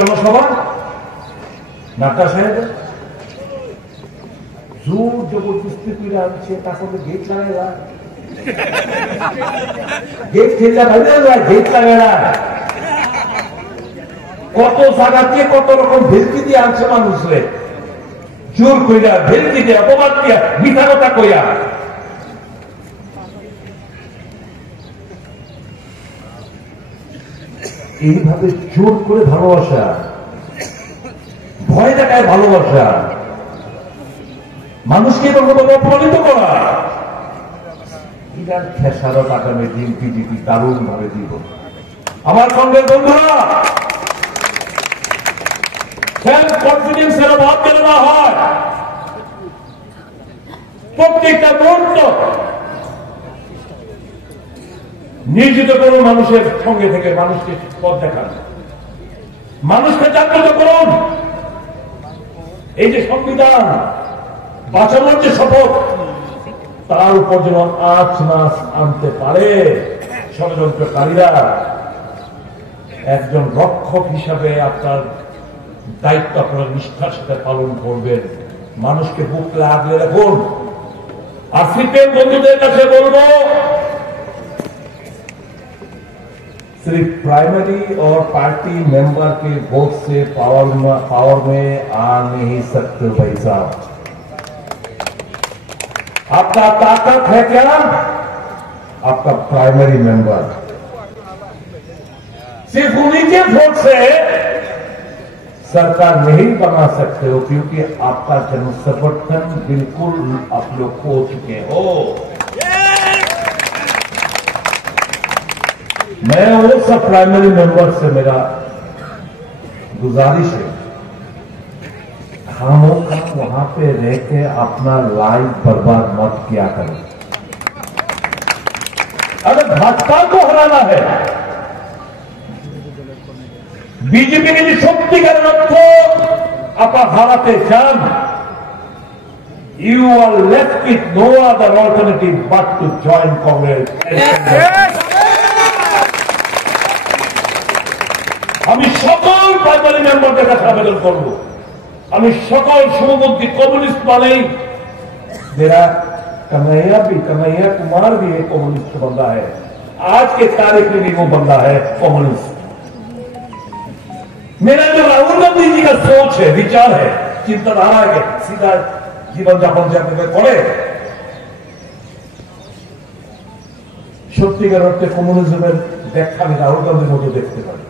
জনসভা নাট্টা সাহেব জোর জবরদস্তি করে আনছে, তারপরে গেট লাগায় গেট খেলা ভাবে গেট লাগায় কত জায়গাতে কত রকম ভেলকি দিয়ে আনছে মানুষরে, জোর কইরা ভেলকি দিয়ে অপবাদ দিয়া মিথ্যা কথা কইয়া। এইভাবে জোর করে ভালোবাসা, ভয় দেখায় ভালোবাসা, মানুষকে অপমানিত করা, এটার খেসারত আগামী দিন বিজেপি দারুণ ভাবে দিব। আমার কংগ্রেস বন্ধুরা, সেলফ কনফিডেন্সের অভাব যেন না হয়, প্রত্যেকটা মুহূর্ত নিয়োজিত করুন মানুষের সঙ্গে থেকে, মানুষকে পথ দেখান, মানুষকে জাগ্রত করুন। এই যে সংবিধান বাঁচানোর যে শপথ, তার উপর যেন আঁচ না আনতে পারে ষড়যন্ত্রকারীরা। একজন রক্ষক হিসাবে আপনার দায়িত্ব আপনার নিষ্ঠার সাথে পালন করবেন, মানুষকে বুকলে আগলে রাখুন। আর সিপিএম বন্ধুদের কাছে বলবো, सिर्फ प्राइमरी और पार्टी मेंबर के वोट से पावर में आ नहीं सकते भाई साहब। आपका ताकत है क्या? आपका प्राइमरी मेंबर। सिर्फ उन्हीं के वोट से सरकार नहीं बना सकते हो, क्योंकि आपका जन समर्थन बिल्कुल आप लोग खो चुके हो। मैं वो सब प्राइमरी मेंबर से मेरा गुजारिश है, खामोखा वहां पे रह के अपना लाइफ बर्बाद मत किया करें। अगर भाजपा को हराना है, बीजेपी के लिए सत्यिकार अर्थ आप हाराते चान, you are left with no other alternative but to join Congress. আমি সকল প্রাইমারি মেম্বারদের কাছে আবেদন করব, আমি সকল শুভবুদ্ধি कम्युनिस्ट माने मेरा कन्हैया कुमार भी एक कम्युनिस्ट बंदा है, आज के तारीख में भी वो बंदा है कम्युनिस्ट। मेरा जो राहुल गांधी जी का सोच है, विचार है, चिंताधारा है, सीधा जीवन যাপন যাপন করে সত্যিকার অর্থে কমিউনিজমের ব্যাখ্যা আমি রাহুল গান্ধীর মধ্যে দেখতে পারি।